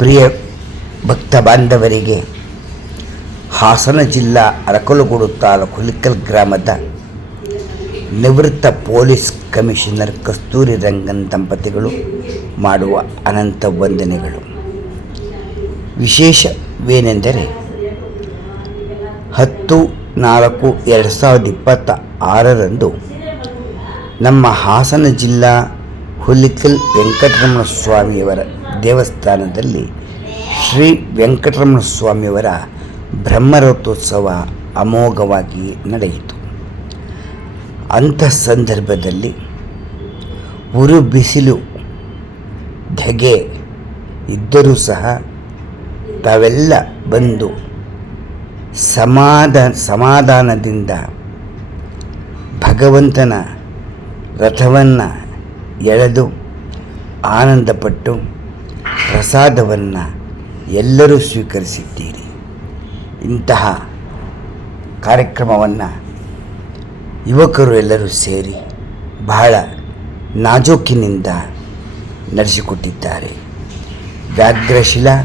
ಪ್ರಿಯ ಭಕ್ತ ಬಾಂಧವರಿಗೆ ಹಾಸನ ಜಿಲ್ಲಾ ಅರಕಲಗೂಡು ತಾಲೂಕು ಹುಲಿಕಲ್ ಗ್ರಾಮದ ನಿವೃತ್ತ ಪೊಲೀಸ್ ಕಮಿಷನರ್ ಕಸ್ತೂರಿ ರಂಗನ್ ದಂಪತಿಗಳು ಮಾಡುವ ಅನಂತ ವಂದನೆಗಳು. ವಿಶೇಷವೇನೆಂದರೆ 10/4/2026 ನಮ್ಮ ಹಾಸನ ಜಿಲ್ಲಾ ಹುಲಿಕಲ್ ವೆಂಕಟರಮಣ ಸ್ವಾಮಿಯವರ ದೇವಸ್ಥಾನದಲ್ಲಿ ಶ್ರೀ ವೆಂಕಟರಮಣ ಸ್ವಾಮಿಯವರ ಬ್ರಹ್ಮರಥೋತ್ಸವ ಅಮೋಘವಾಗಿ ನಡೆಯಿತು. ಅಂಥ ಸಂದರ್ಭದಲ್ಲಿ ಉರು ಬಿಸಿಲು ಧಗೆ ಇದ್ದರೂ ಸಹ ತಾವೆಲ್ಲ ಬಂದು ಸಮಾಧಾನದಿಂದ ಭಗವಂತನ ರಥವನ್ನು ಎಳೆದು ಆನಂದಪಟ್ಟು ಪ್ರಸಾದವನ್ನು ಎಲ್ಲರೂ ಸ್ವೀಕರಿಸಿದ್ದೀರಿ. ಇಂತಹ ಕಾರ್ಯಕ್ರಮವನ್ನು ಯುವಕರು ಎಲ್ಲರೂ ಸೇರಿ ಬಹಳ ನಾಜೂಕಿನಿಂದ ನಡೆಸಿಕೊಟ್ಟಿದ್ದಾರೆ. ವ್ಯಾಘ್ರಶಿಲಾ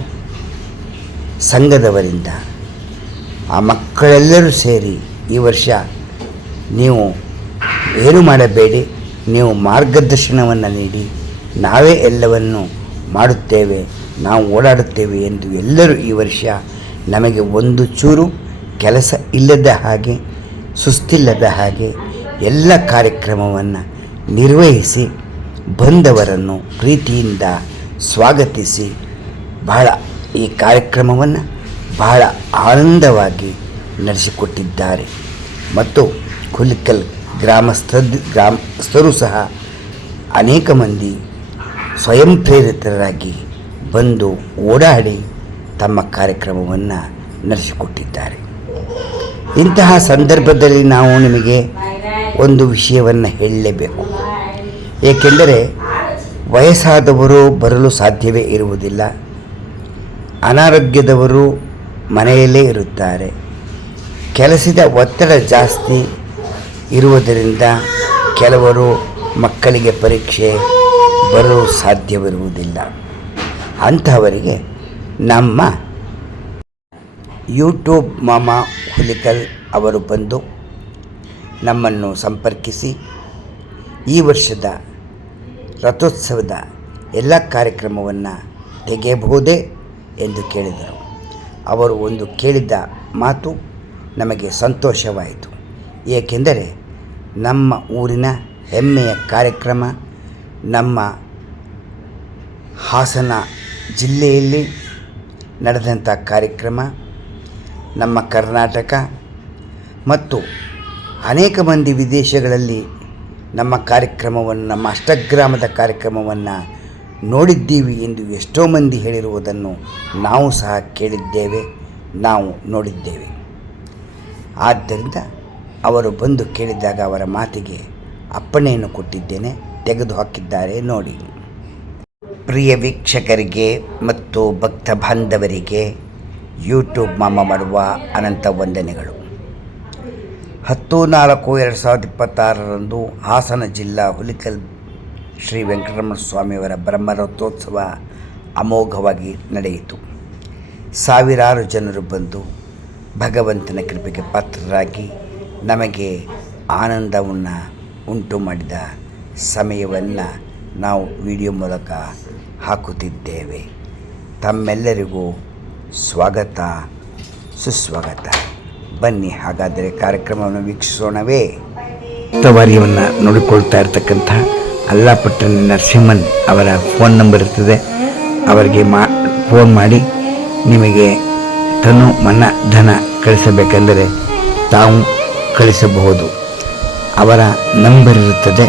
ಸಂಘದವರಿಂದ ಆ ಮಕ್ಕಳೆಲ್ಲರೂ ಸೇರಿ ಈ ವರ್ಷ ನೀವು ಏನು ಮಾಡಬೇಡಿ, ನೀವು ಮಾರ್ಗದರ್ಶನವನ್ನು ನೀಡಿ ನಾವೇ ಎಲ್ಲವನ್ನು ಮಾಡುತ್ತೇವೆ, ನಾವು ಓಡಾಡುತ್ತೇವೆ ಎಂದು ಎಲ್ಲರೂ ಈ ವರ್ಷ ನಮಗೆ ಒಂದು ಚೂರು ಕೆಲಸ ಇಲ್ಲದ ಹಾಗೆ, ಸುಸ್ತಿಲ್ಲದ ಹಾಗೆ ಎಲ್ಲ ಕಾರ್ಯಕ್ರಮವನ್ನು ನಿರ್ವಹಿಸಿ ಬಂದವರನ್ನು ಪ್ರೀತಿಯಿಂದ ಸ್ವಾಗತಿಸಿ ಬಹಳ ಈ ಕಾರ್ಯಕ್ರಮವನ್ನು ಬಹಳ ಆನಂದವಾಗಿ ನಡೆಸಿಕೊಟ್ಟಿದ್ದಾರೆ. ಮತ್ತು ಹುಲಿಕಲ್ ಗ್ರಾಮಸ್ಥರು ಸಹ ಅನೇಕ ಮಂದಿ ಸ್ವಯಂ ಪ್ರೇರಿತರಾಗಿ ಬಂದು ಓಡಾಡಿ ತಮ್ಮ ಕಾರ್ಯಕ್ರಮವನ್ನು ನಡೆಸಿಕೊಟ್ಟಿದ್ದಾರೆ. ಇಂತಹ ಸಂದರ್ಭದಲ್ಲಿ ನಾವು ನಿಮಗೆ ಒಂದು ವಿಷಯವನ್ನು ಹೇಳಲೇಬೇಕು. ಏಕೆಂದರೆ ವಯಸ್ಸಾದವರು ಬರಲು ಸಾಧ್ಯವೇ ಇರುವುದಿಲ್ಲ, ಅನಾರೋಗ್ಯದವರು ಮನೆಯಲ್ಲೇ ಇರುತ್ತಾರೆ, ಕೆಲಸದ ಒತ್ತಡ ಜಾಸ್ತಿ ಇರುವುದರಿಂದ ಕೆಲವರು ಮಕ್ಕಳಿಗೆ ಪರೀಕ್ಷೆ ಬರಲು ಸಾಧ್ಯವಿರುವುದಿಲ್ಲ. ಅಂಥವರಿಗೆ ನಮ್ಮ ಯೂಟ್ಯೂಬ್ ಮಾಮಾ ಹುಲಿಕಲ್ ಅವರು ಬಂದು ನಮ್ಮನ್ನು ಸಂಪರ್ಕಿಸಿ ಈ ವರ್ಷದ ರಥೋತ್ಸವದ ಎಲ್ಲ ಕಾರ್ಯಕ್ರಮವನ್ನು ತೆಗೆಯಬಹುದೇ ಎಂದು ಕೇಳಿದರು. ಅವರು ಒಂದು ಕೇಳಿದ ಮಾತು ನಮಗೆ ಸಂತೋಷವಾಯಿತು. ಏಕೆಂದರೆ ನಮ್ಮ ಊರಿನ ಹೆಮ್ಮೆಯ ಕಾರ್ಯಕ್ರಮ, ನಮ್ಮ ಹಾಸನ ಜಿಲ್ಲೆಯಲ್ಲಿ ನಡೆದಂಥ ಕಾರ್ಯಕ್ರಮ, ನಮ್ಮ ಕರ್ನಾಟಕ ಮತ್ತು ಅನೇಕ ಮಂದಿ ವಿದೇಶಗಳಲ್ಲಿ ನಮ್ಮ ಕಾರ್ಯಕ್ರಮವನ್ನು, ನಮ್ಮ ಅಷ್ಟಗ್ರಾಮದ ಕಾರ್ಯಕ್ರಮವನ್ನು ನೋಡಿದ್ದೀವಿ ಎಂದು ಎಷ್ಟೋ ಮಂದಿ ಹೇಳಿರುವುದನ್ನು ನಾವು ಸಹ ಕೇಳಿದ್ದೇವೆ, ನಾವು ನೋಡಿದ್ದೇವೆ. ಆದ್ದರಿಂದ ಅವರು ಬಂದು ಕೇಳಿದಾಗ ಅವರ ಮಾತಿಗೆ ಅಪ್ಪಣೆಯನ್ನು ಕೊಟ್ಟಿದ್ದೇನೆ, ತೆಗೆದು ಹಾಕಿದ್ದಾರೆ ನೋಡಿ. ಪ್ರಿಯ ವೀಕ್ಷಕರಿಗೆ ಮತ್ತು ಭಕ್ತ ಬಾಂಧವರಿಗೆ ಯೂಟ್ಯೂಬ್ ಮಾಮ ಮಾಡುವ ಅನಂತ ವಂದನೆಗಳು. 10/4/2026 ಹಾಸನ ಜಿಲ್ಲಾ ಹುಲಿಕಲ್ ಶ್ರೀ ವೆಂಕಟರಮಣ ಸ್ವಾಮಿಯವರ ಬ್ರಹ್ಮರಥೋತ್ಸವ ಅಮೋಘವಾಗಿ ನಡೆಯಿತು. ಸಾವಿರಾರು ಜನರು ಬಂದು ಭಗವಂತನ ಕೃಪೆಗೆ ಪಾತ್ರರಾಗಿ ನಮಗೆ ಆನಂದವನ್ನು ಉಂಟು ಮಾಡಿದ ಸಮಯವನ್ನು ನಾವು ವಿಡಿಯೋ ಮೂಲಕ ಹಾಕುತ್ತಿದ್ದೇವೆ. ತಮ್ಮೆಲ್ಲರಿಗೂ ಸ್ವಾಗತ, ಸುಸ್ವಾಗತ. ಬನ್ನಿ, ಹಾಗಾದರೆ ಕಾರ್ಯಕ್ರಮವನ್ನು ವೀಕ್ಷಿಸೋಣವೇ. ತವಾರಿಯನ್ನು ನೋಡಿಕೊಳ್ತಾ ಇರ್ತಕ್ಕಂಥ ಅಲ್ಲಾಪಟ್ಟಣ ನರಸಿಂಹನ್ ಅವರ ಫೋನ್ ನಂಬರ್ ಇರ್ತದೆ. ಅವರಿಗೆ ಫೋನ್ ಮಾಡಿ ನಿಮಗೆ ತನು ಮನ ಧನ ಕಳಿಸಬೇಕೆಂದರೆ ತಾವು ಕಳಿಸಬಹುದು. ಅವರ ನಂಬರ್ ಇರುತ್ತದೆ.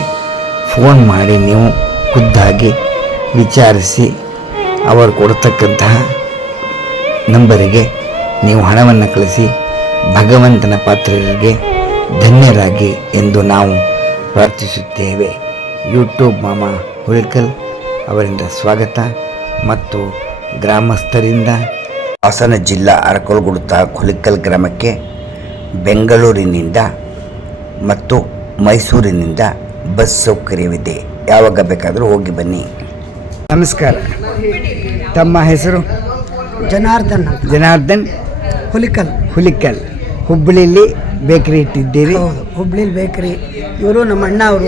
ಫೋನ್ ಮಾಡಿ ನೀವು ಖುದ್ದಾಗಿ ವಿಚಾರಿಸಿ ಅವರು ಕೊಡ್ತಕ್ಕಂತಹ ನಂಬರಿಗೆ ನೀವು ಹಣವನ್ನು ಕಳಿಸಿ ಭಗವಂತನ ಪಾತ್ರರಿಗೆ ಧನ್ಯರಾಗಿ ಎಂದು ನಾವು ಪ್ರಾರ್ಥಿಸುತ್ತೇವೆ. ಯೂಟ್ಯೂಬ್ ಮಾಮಾ ಹುಲಿಕಲ್ ಅವರಿಂದ ಸ್ವಾಗತ ಮತ್ತು ಗ್ರಾಮಸ್ಥರಿಂದ ಹಾಸನ ಜಿಲ್ಲಾ ಅರಕಲಗೂಡು ತಾಲೂಕು ಹುಲಿಕಲ್ ಗ್ರಾಮಕ್ಕೆ ಬೆಂಗಳೂರಿನಿಂದ ಮತ್ತು ಮೈಸೂರಿನಿಂದ ಬಸ್ ಸೌಕರ್ಯವಿದೆ. ಯಾವಾಗ ಬೇಕಾದರೂ ಹೋಗಿ ಬನ್ನಿ. ನಮಸ್ಕಾರ. ತಮ್ಮ ಹೆಸರು? ಜನಾರ್ದನ್ ಹುಲಿಕಲ್. ಹುಬ್ಬಳ್ಳಿಯಲ್ಲಿ ಬೇಕರಿ ಇಟ್ಟಿದ್ದೀರಿ? ಹುಬ್ಳಿ ಬೇಕರಿ. ಇವರು ನಮ್ಮ ಅಣ್ಣ ಅವರು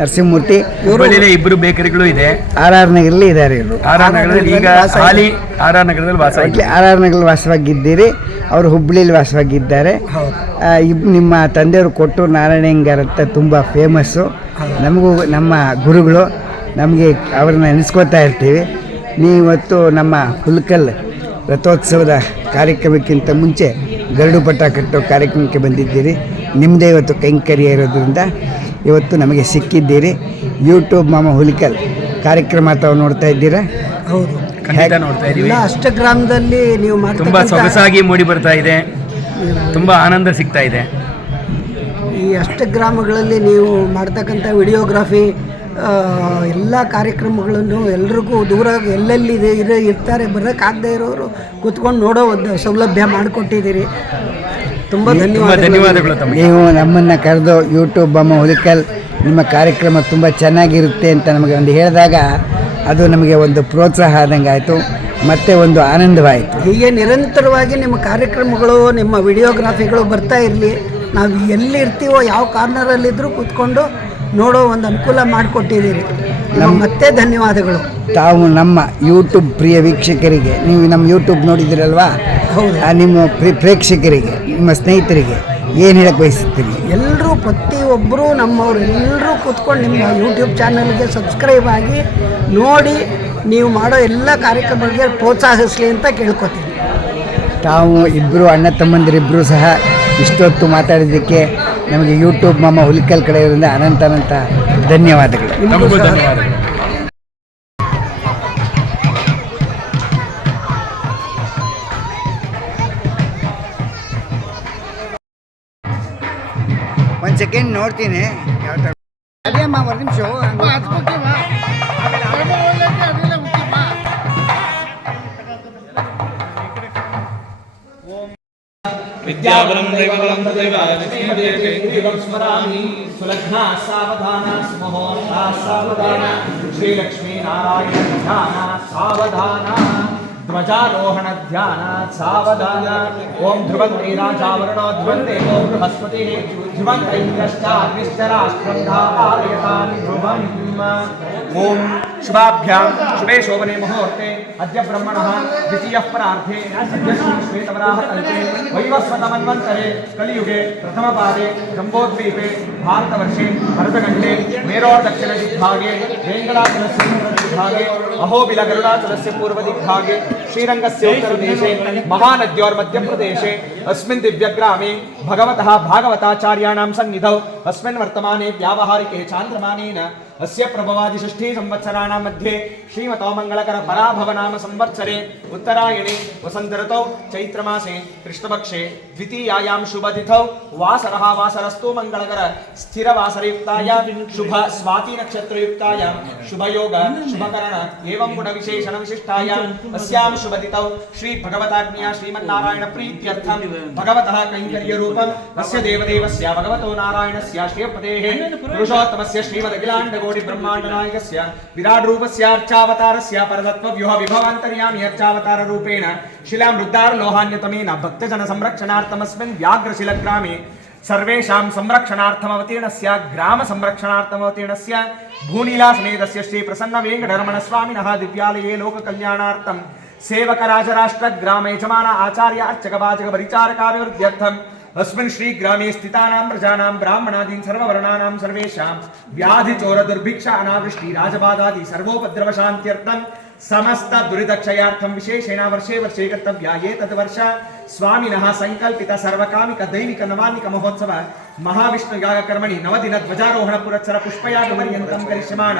ನರಸಿಂಹಮೂರ್ತಿ. ಹುಬ್ಬಳ್ಳಿಯಲ್ಲಿ ಇಬ್ಬರು ಬೇಕರಿಗಳು ಇದೆ. ಆರ್ ನಗರಲ್ಲಿ ಇದ್ದಾರೆ ಇವರು. ಆರ್ ನಗರದಲ್ಲಿ ಈಗ ಹಾಲಿ ಆರ್ ನಗರದಲ್ಲಿ ವಾಸವಾಗಿದ್ದೀರಿ. ಅವರು ಹುಬ್ಬಳ್ಳಿಯಲ್ಲಿ ವಾಸವಾಗಿದ್ದಾರೆ. ನಿಮ್ಮ ತಂದೆಯವರು ಕೊಟ್ಟೂರು ನಾರಾಯಣಯ್ಯಂಗಾರ್ ಅಂತ ತುಂಬ ಫೇಮಸ್ಸು. ನಮಗೂ ನಮ್ಮ ಗುರುಗಳು, ನಮಗೆ ಅವ್ರನ್ನ ನೆನೆಸ್ಕೋತಾ ಇರ್ತೀವಿ. ನೀವತ್ತು ನಮ್ಮ ಹುಲಿಕಲ್ ರಥೋತ್ಸವದ ಕಾರ್ಯಕ್ರಮಕ್ಕಿಂತ ಮುಂಚೆ ಗರುಡು ಪಟ್ಟ ಕಟ್ಟೋ ಕಾರ್ಯಕ್ರಮಕ್ಕೆ ಬಂದಿದ್ದೀರಿ. ನಿಮ್ಮದೇ ಇವತ್ತು ಕೈಂಕರ್ಯ ಇರೋದ್ರಿಂದ ಇವತ್ತು ನಮಗೆ ಸಿಕ್ಕಿದ್ದೀರಿ. ಯೂಟ್ಯೂಬ್ ಮಾಮ ಹುಲಿಕಲ್ ಕಾರ್ಯಕ್ರಮ ತಾವು ನೋಡ್ತಾ ಇದ್ದೀರಾ? ಹೌದು, ನೋಡ್ತಾ ಇದ್ದೀವಿ. ಅಷ್ಟಗ್ರಾಮದಲ್ಲಿ ನೀವು ತುಂಬ ಸೊಗಸಾಗಿ ಮೂಡಿ ಬರ್ತಾ ಇದೆ. ತುಂಬ ಆನಂದ ಸಿಗ್ತಾ ಇದೆ. ಈ ಅಷ್ಟಗ್ರಾಮಗಳಲ್ಲಿ ನೀವು ಮಾಡ್ತಕ್ಕಂಥ ವಿಡಿಯೋಗ್ರಫಿ ಎಲ್ಲ ಕಾರ್ಯಕ್ರಮಗಳನ್ನು ಎಲ್ರಿಗೂ ದೂರ ಎಲ್ಲೆಲ್ಲಿ ಇರ್ತಾರೆ ಬರೋಕ್ಕಾಗದೇ ಇರೋರು ಕೂತ್ಕೊಂಡು ನೋಡೋ ಒಂದು ಸೌಲಭ್ಯ ಮಾಡಿಕೊಟ್ಟಿದ್ದೀರಿ. ತುಂಬ ಧನ್ಯವಾದಗಳು. ನೀವು ನಮ್ಮನ್ನು ಕರೆದು ಯೂಟ್ಯೂಬ್ ಮಾಮ ಹುಲಿಕಲ್ ನಿಮ್ಮ ಕಾರ್ಯಕ್ರಮ ತುಂಬ ಚೆನ್ನಾಗಿರುತ್ತೆ ಅಂತ ನಮಗೆ ಒಂದು ಹೇಳಿದಾಗ ಅದು ನಮಗೆ ಒಂದು ಪ್ರೋತ್ಸಾಹ ಆದಂಗೆ ಆಯಿತು, ಮತ್ತು ಒಂದು ಆನಂದವಾಯಿತು. ಹೀಗೆ ನಿರಂತರವಾಗಿ ನಿಮ್ಮ ಕಾರ್ಯಕ್ರಮಗಳು, ನಿಮ್ಮ ವಿಡಿಯೋಗ್ರಾಫಿಗಳು ಬರ್ತಾ ಇರಲಿ. ನಾವು ಎಲ್ಲಿ ಇರ್ತೀವೋ ಯಾವ ಕಾರ್ನರಲ್ಲಿದ್ದರೂ ಕೂತ್ಕೊಂಡು ನೋಡೋ ಒಂದು ಅನುಕೂಲ ಮಾಡಿಕೊಟ್ಟಿದ್ದೀರಿ. ಮತ್ತೆ ಧನ್ಯವಾದಗಳು. ತಾವು ನಮ್ಮ ಯೂಟ್ಯೂಬ್ ಪ್ರಿಯ ವೀಕ್ಷಕರಿಗೆ, ನೀವು ನಮ್ಮ ಯೂಟ್ಯೂಬ್ ನೋಡಿದ್ದೀರಲ್ವಾ? ಹೌದು. ನಿಮ್ಮ ಪ್ರೇಕ್ಷಕರಿಗೆ, ನಿಮ್ಮ ಸ್ನೇಹಿತರಿಗೆ ಏನು ಹೇಳಕ್ಕೆ ಬಯಸುತ್ತೀರಿ? ಎಲ್ಲರೂ ಪ್ರತಿಯೊಬ್ಬರು ನಮ್ಮವರು ಎಲ್ಲರೂ ಕೂತ್ಕೊಂಡು ನಿಮ್ಮ ಯೂಟ್ಯೂಬ್ ಚಾನಲ್ಗೆ ಸಬ್ಸ್ಕ್ರೈಬ್ ಆಗಿ ನೋಡಿ ನೀವು ಮಾಡೋ ಎಲ್ಲ ಕಾರ್ಯಕ್ರಮಗಳಿಗೆ ಪ್ರೋತ್ಸಾಹಿಸಲಿ ಅಂತ ಕೇಳ್ಕೊತೀನಿ. ತಾವು ಇಬ್ಬರು ಅಣ್ಣ ತಮ್ಮಂದಿರಿಬ್ಬರು ಸಹ ಇಷ್ಟೊತ್ತು ಮಾತಾಡಿದ್ದಕ್ಕೆ ನಮಗೆ ಯೂಟ್ಯೂಬ್ ಮಾಮ ಹುಲಿಕಲ್ ಕಡೆಯಿಂದ ಅನಂತ ಧನ್ಯವಾದಗಳು. ಒಂದು ಸೆಕೆಂಡ್ ನೋಡ್ತೀನಿ. ಅದೇ ಅಮ್ಮ ಒಂದು ನಿಮಿಷ. विद्याबलं दैवबलं तदेव दिवं स्मरामि सुलग्ना सावधाना स्मुहूर्ता सावधाना श्रीलक्ष्मी नारायण ध्यान सावधाना ध्वजारोहण ध्यान सावधाना ओम ध्रुवन्ते राजावरणो ध्रुवन्ते ओम बृहस्पतिः ध्रुवन्ते राष्ट्रं धारयतान् ध्रुवम् ओम शुभाभ्यां शुभे शोभने मुहूर्ते अद्य ब्रह्मणः द्वितीयः परार्धे अद्य श्वेतवराहकल्पे वैवस्वतमन्वन्तरे कलियुगे प्रथमपादे जम्बोद्वीपे भारतवर्षे भरतखण्डे मेरोर्दक्षिणदिग्भागे वेङ्कटाचलस्य उत्तरदिग्भागे अहोबिलगरुडाचलस्य पूर्वदिग्भागे श्रीरङ्गस्य उत्तरदेशे महानद्योर्मध्यप्रदेशे अस्मिन् दिव्यग्रामे भगवतः भागवताचार्याणां सन्निधौ अस्मिन् वर्तमाने व्यावहारिके चान्द्रमानेन अस्य प्रभवादि षष्ठी संवत्सराणां मध्ये श्रीमतो मंगलकर पराभवनाम संवत्सरे उत्तरायणे वसंत ऋतौ चैत्रमासे कृष्णपक्षे द्वितीयायां शुभतिथौ वासरः वासरस्तु मंगलकर स्थिरवासरयुक्तायां शुभ स्वाति नक्षत्रयुक्तायां शुभयोग शुभकरण एवं गुण विशेषण विशिष्टायां अस्यां शुभतिथौ श्री भगवताज्ञा श्रीमन्नारायण प्रीत्यर्थं भगवतः कैंकर्य रूपम् अस्य देवदेवस्य भगवतो नारायणस्य श्रीपतेः पुरुषोत्तमस्य श्रीमदखिलाण्ड कोटि ब्रह्मांड नायकस्य विराट रूपस्य अर्चावतारस्य परतत्व व्यूह विभवान्तर्यामि अर्चावतार रूपेण शिलामृद्धार लोहान्यतमेन भक्तजन संरक्षणार्थमस्मिन् व्याघ्रशिलग्रामे सर्वेषां संरक्षणार्थमवतीर्णस्य ग्राम संरक्षणार्थमवतीर्णस्य भूनीला समेतस्य श्री प्रसन्न वेंकटरमण स्वामिनः दिव्यालये लोक कल्याणार्थं सेवक राजराष्ट्र ग्राम यजमान आचार्य अर्चक वाचक परिचारकाभिवृद्ध्यर्थम् अस्मिन् श्री ग्रामे स्थितानां प्रजानां ब्राह्मणादीन् सर्ववर्णानां सर्वेषां व्याधि चोर दुर्भिक्ष अनावृष्टि राजबाधादि सर्वोपद्रव शान्त्यर्थं समस्त दुरितक्षयार्थं विशेषेण वर्षे वर्षे कर्तव्या एतद्वर्ष स्वामिनः संकल्पित सर्वकामिक दैविक नवान्निक महोत्सव महाविष्णु याग कर्मणि नवदिन ध्वजारोहण पुरस्सर पुष्पयाग पर्यन्तं करिष्यमाण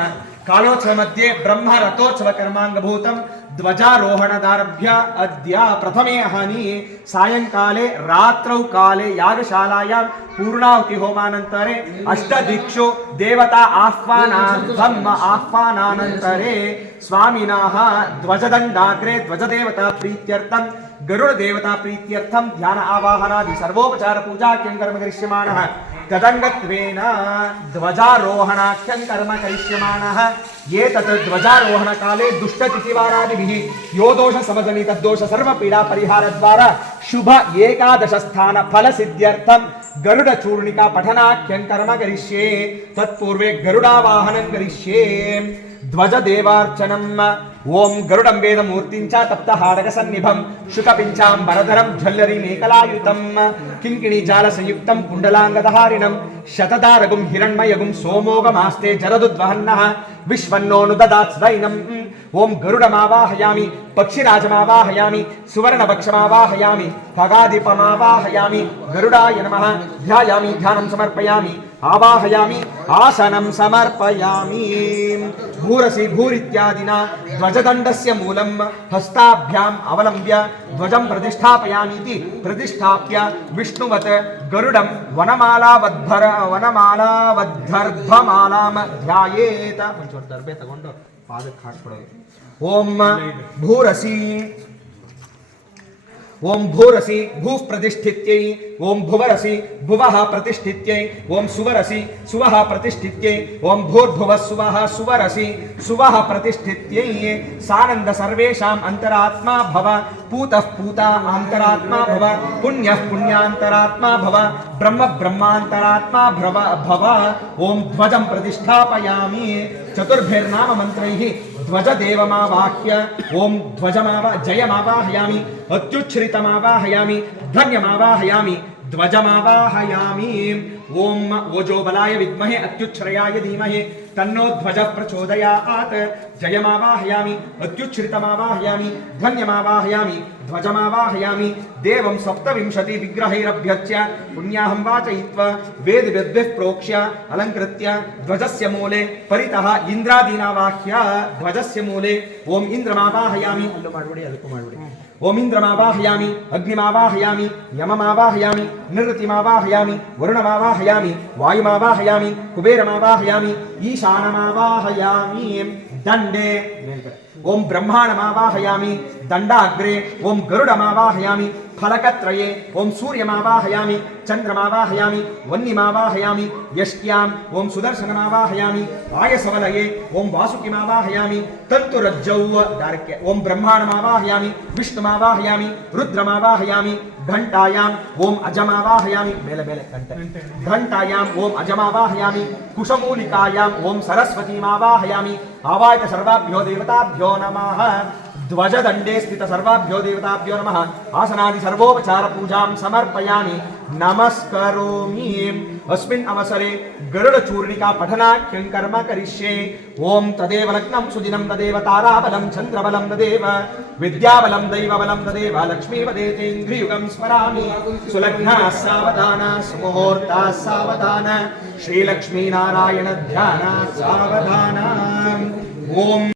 कालोत्सव मध्ये ब्रह्म रथोत्सव कर्मांगभूतं ध्वजारोहणदारभ्य अद्य प्रथमे हानि सायंकाले रात्रौ काले यागशालायां पूर्णाहुति होमानन्तरे अष्टदिक्षु देवता आह्वानानन्तरे स्वामिनः ध्वजदण्डाग्रे ध्वजदेवता प्रीत्यर्थं गरुड़ देवता प्रीत्यर्थम ध्यान आवाहनादि सर्वोपचार पूजा कर्म करिष्यमाणः तदंगत्वेन ध्वजारोहणाख्यं कर्म करिष्यमाणः ये तत् ध्वजारोहण काले दुष्टतिथिवारादिभिः यो दोष समजनि तद्दोष सर्व पीडा परिहार द्वारा शुभ एकादश स्थान फल सिद्ध्यर्थम गरुड़ चूर्णिका पठनाख्यं कर्म करिष्ये तत्पूर्वे गरुडावाहनं करिष्ये ध्वज देवार्चनम ओम गरुडं वेदमूर्तिं च तप्तहाडकसन्निभं शुकपिञ्चाम्बरधरं झल्लरी मेकलायुतं किङ्किणी जालसंयुक्तं कुण्डलाङ्गदहारिणं शतदारगुं हिरण्मयगुं सोमोगमास्ते जरदुद्वहन्नः विश्वन्नोऽनुददात् दैनम् ओम गरुडमावाहयामि पक्षिराजमावाहयामि सुवर्णभक्षमावाहयामि खगादीपमावाहयामि गरुडाय नमः ध्यायामि ध्यानं समर्पयामि आवाहयामि आसनं समर्पयामि भूरसि भूरित्यादिना ध्वजदण्डस्य मूलं हस्ताभ्याम् अवलम्ब्य ध्वजं प्रतिष्ठापयामीति प्रतिष्ठाप्य विष्णुवत् गरुडं वनमालावद्धर्भमालां ध्यायेत ಒಂಚೂರು ದರ್ಬೆ ತಗೊಂಡು ಪಾದಕ್ಕೆ ಹಾಕ್ಬಿಡೋದು ಓಂ ಭೂರಸಿ ओम भूरसि भूः प्रतिष्ठित्यै ओम भुवरसि भुवः प्रतिष्ठित्यै ओम सुवरसि सुवः प्रतिष्ठित्यै ओम भूर्भुवः सुवः सुवरसि सुवः प्रतिष्ठित्यै सानन्द सर्वेषाम् अंतरात्मा भव पूतः पूता अंतरात्मा भव पुण्यः पुण्यान्तरात्मा भव ब्रह्म ब्रह्मान्तरात्मा भव ओम ध्वजं प्रतिष्ठापयामि चतुर्भिर्नाम मंत्रैः ध्वजदेवमावाह्य ओम जयमावाहयामि अत्युच्छ्रितमावाहयामि धन्यमावाहयामि ध्वजमावाहयामि ओम ओजोबलाय विद्महे अत्युच्छ्रयाय धीमहि तन्नो ध्वजः प्रचोदयात् जयमावाहयामि अत्युच्छ्रितमावाहयामि धन्यमावाहयामि ध्वजमावाहयामि देवं सप्तविंशति विग्रहैरभ्यर्च्य पुण्याहं वाचयित्वा वेदविद्भिः प्रोक्ष्य अलङ्कृत्य ध्वजस्य मूले परितः इंद्रादीनावाह्य ध्वजस्य मूले ओम इंद्रमावाहयामि ओम इंद्रमावाहयामि अग्निमावाहयामि यममावाहयामि निरृतिमावाहयामि वरुणमावाहयामि वायुमावाहयामि कुबेरमावाहयामि ईशानमावाहयामि दण्डे ओम ब्रह्माणमावाहयामि दण्डाग्रे ओम गरुडमावाहयामि फलकत्रये ओम सूर्यमावाहयामि चंद्रमावाहयामि वह्निमावाहयामि यष्ट्याम् ओम सुदर्शनमावाहयामि आयसवलये ओम वासुकिमावाहयामि तन्तुरज्जौ दार्क्य ओम ब्रह्माणमावाहयामि विष्णुमावाहयामि रुद्रमावाहयामि घंटायाम् ओम अजमावाहयामि बेले बेले घंटायाम् ओम अजमावाहयामि कुशमूलिकायाम् ओम सरस्वतीमावाहयामि आवाहित सर्वाभ्यो देवताभ्यो नमः ध्वजदण्डे स्थित सर्वाभ्यो देवताभ्यो नमः आसनादि सर्वोपचार पूजां समर्पयामि नमस्करोमि अस्मिन् अवसरे गरुड़ चूर्णिका पठनाख्यं कर्म करिष्ये ओम तदेव लग्नं सुदिनं तदेव ताराबलं चन्द्रबलं तदेव विद्याबलं दैवबलं तदेव लक्ष्मीपदेतेन्द्रियुगं स्मरामि सुलग्नाः सावधाना सुमुहूर्ताः सावधाना श्रीलक्ष्मीनारायण ध्याना सावधाना ओम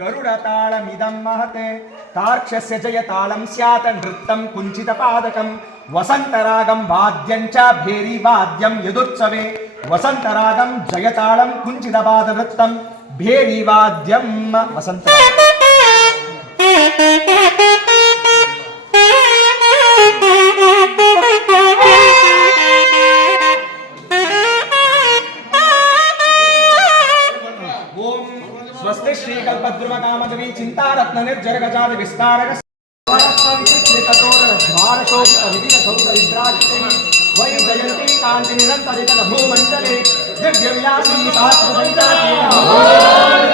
गरुड़ताळमिदं महते तार्क्ष्यस्य जयतालं स्यात् नृत्तं कुञ्चितपादकं वसन्तरागं वाद्यं च भेरीवाद्यं यदुत्सवे वसन्तरागं जयतालं कुञ्चितपादनृत्तं भेरीवाद्यं वसन्तरागम् स्वस्ति श्री कल्पद्रुमकामकवि चिंतारत्न निर्जर गजाद विस्तारक वै जयंती कांति निरंतरित भूमंडले दिव्य विलासी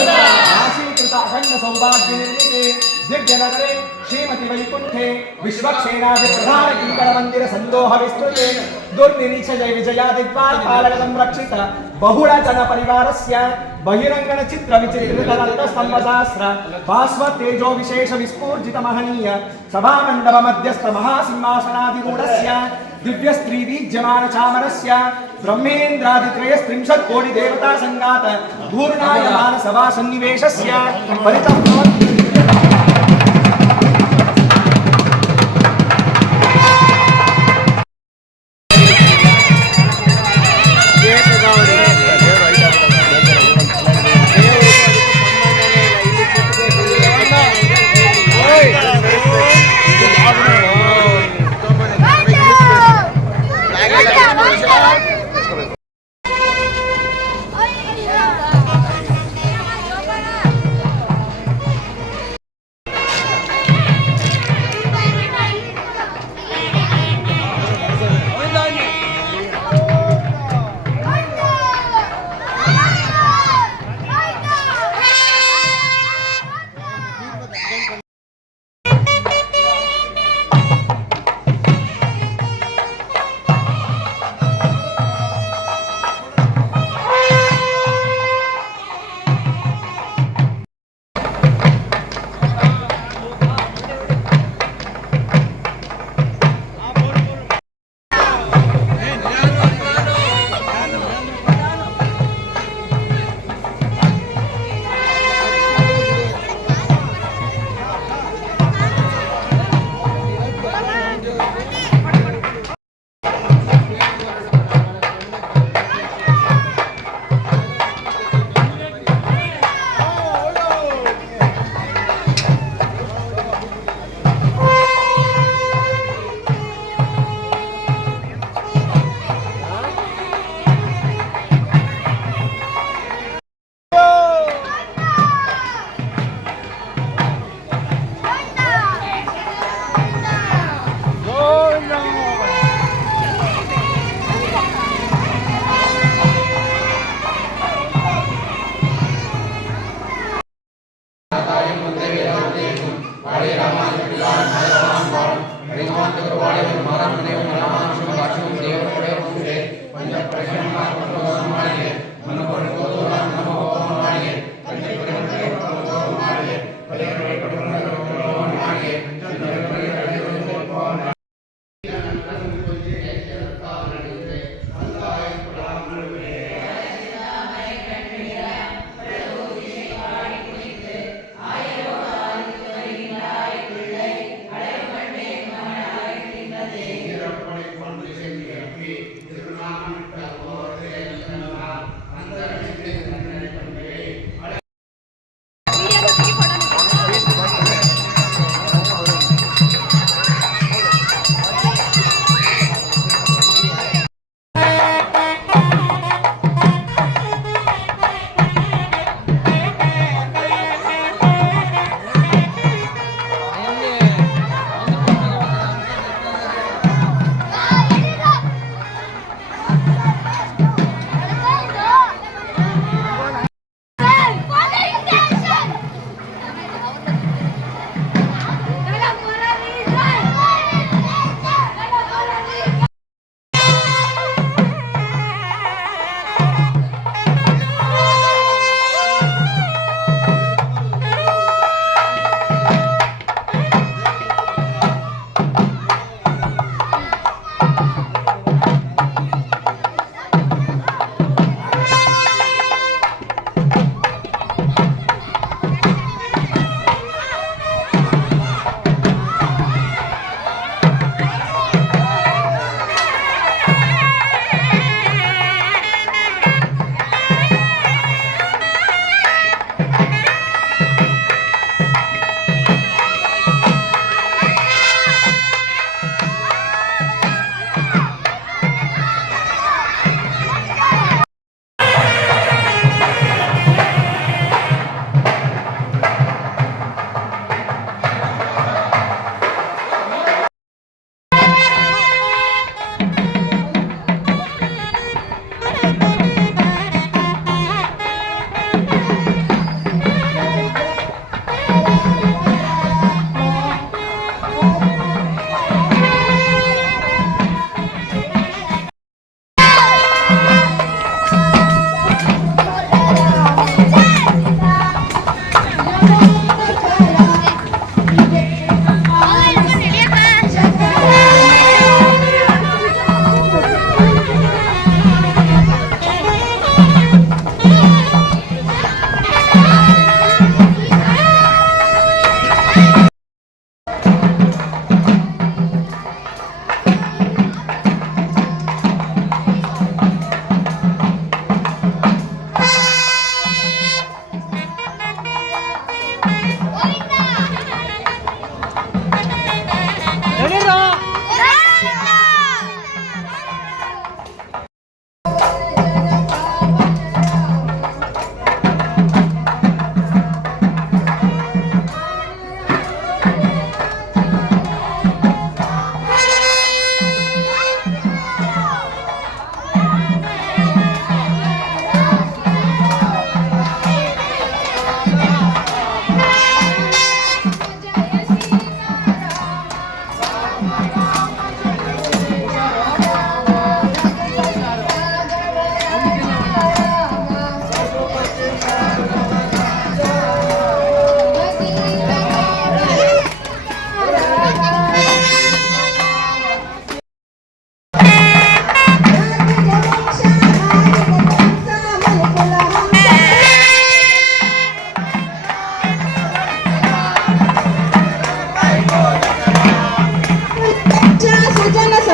राशीकृत अखंड सौभाग्य निर्मिते दिव्य नगरे श्रीमती वैकुंठे विश्वक्षेणादि प्रधान किंकर मंदिर संदोह विस्तृते दुर्निरीक्ष जय विजयादिद्वार पालक संरक्षित बहुळ जन परिवारस्य बहिरंगण चित्र विचित्रित रत्न स्तंभ सहस्र भास्व तेजो विशेष विस्फूर्जित महनीय सभा मंडप मध्यस्थ महासिंहासनाधिरूढस्य ದಿವ್ಯ ಸ್ತ್ರೀ ಬೀಜ್ಯಮಾನ ಚಾಮರಸ್ಯ ಬ್ರಹ್ಮೇಂದ್ರಾದಿತ್ರಯಸ್ತ್ರಿಂಶತ್ ಕೋಟಿ ದೇವತಾ ಸಂಗಾತ ಧೂರ್ಣಾಯಮಾನ ಸಭಾ ಸನ್ನಿವೇಶಸ್ಯ ಫಲಿತಂ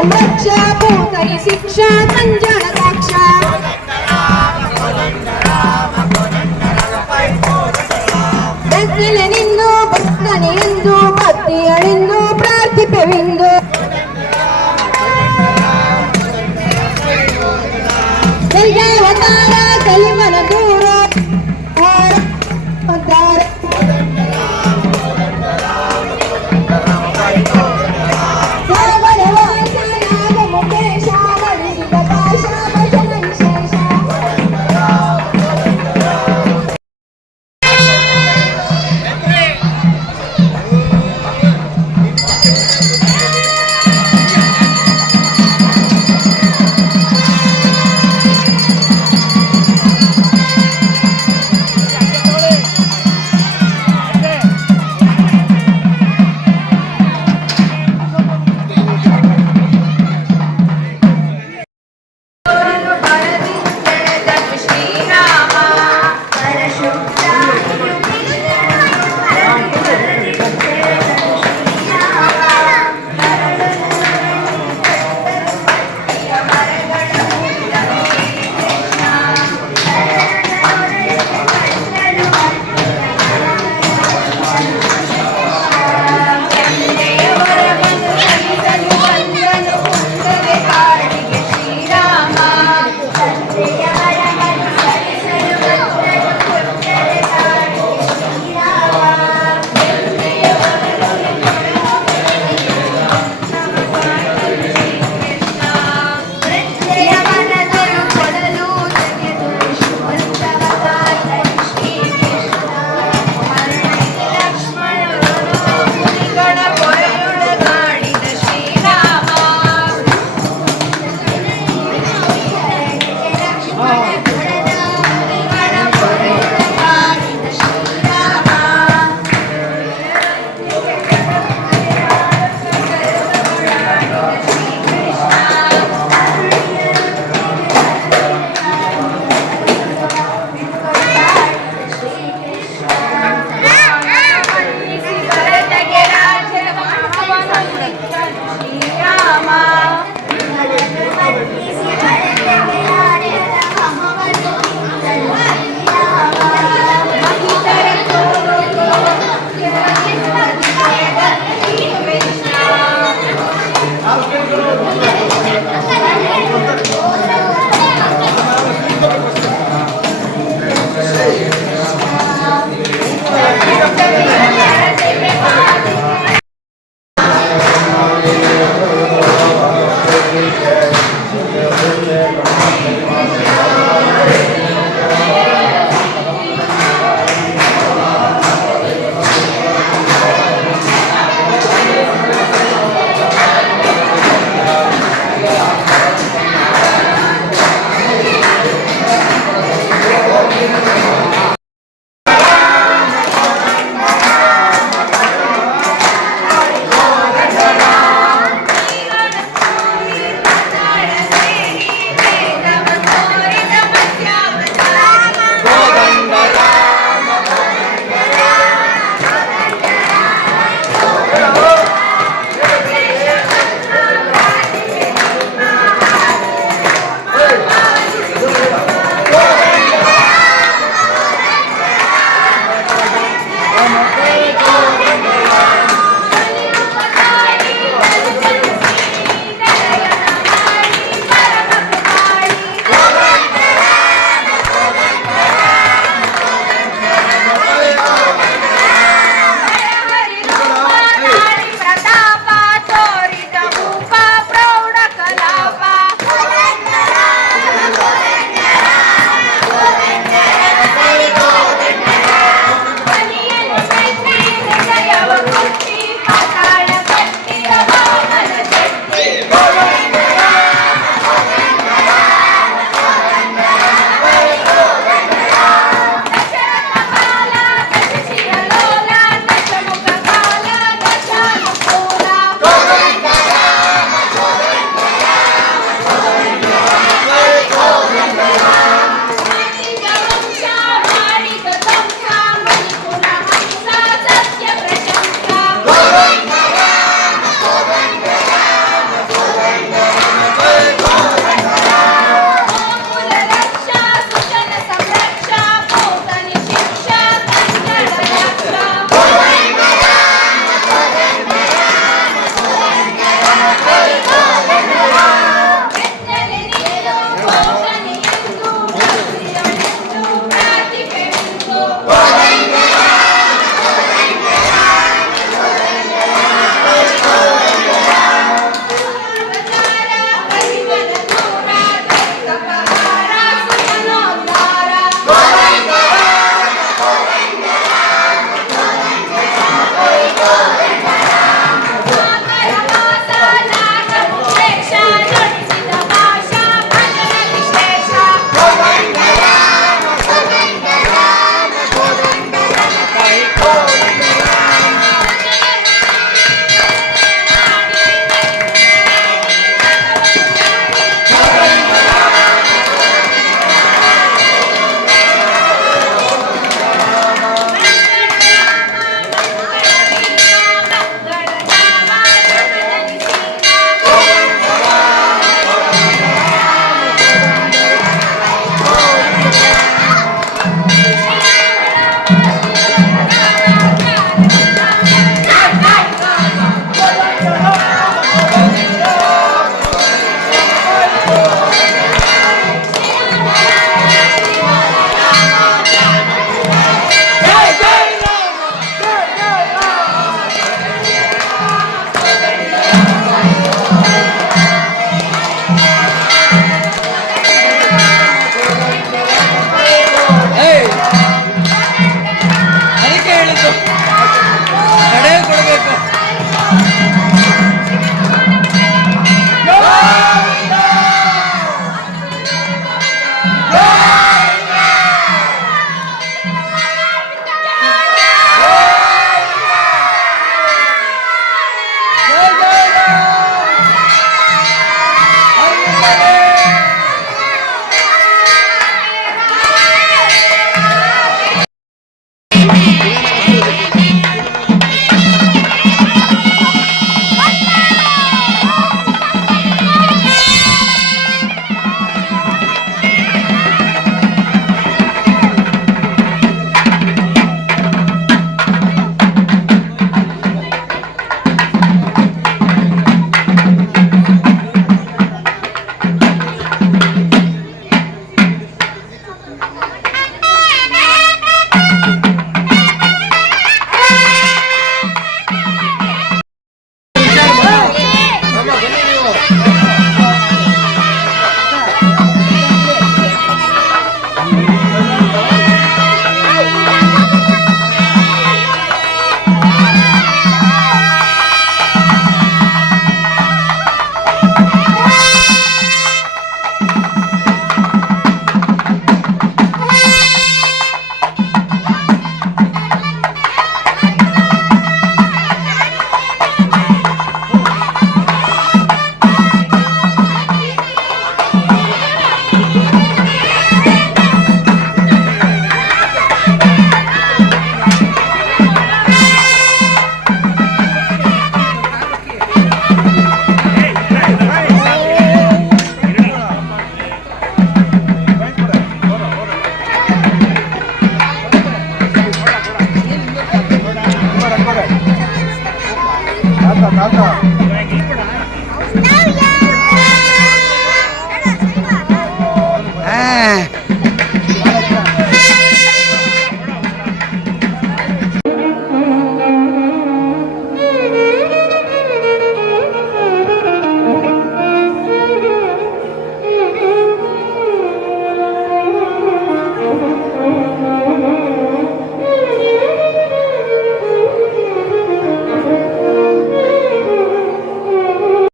संरक्ष्य भूतै शिक्षा कञ्जन